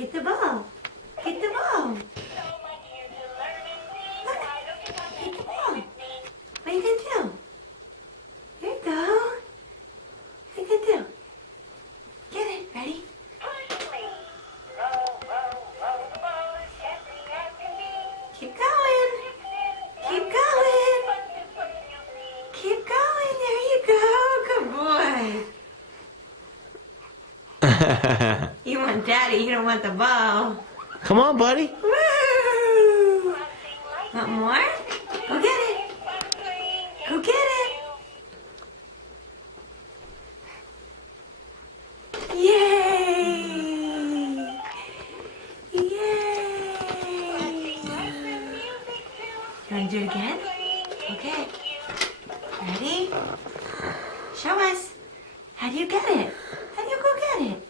Get the ball. Get the ball. Look. Get the ball. What are you going to do? Here you go. What are you going to do? Get it. Ready? Keep going. Keep going. Keep going. There you go. Good boy. You want daddy. You don't want the ball. Come on, buddy. Woo! Want more? Go get it. Go get it. Yay! Yay! You want to do it again? Okay. Ready? Show us. How do you get it? How do you go get it?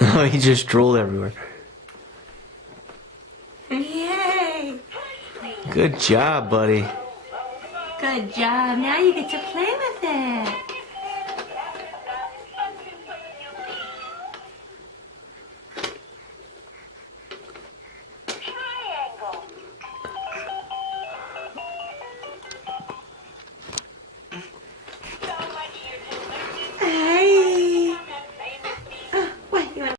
Oh, he just drooled everywhere. Yay! Good job, buddy. Good job. Now you get to play with it.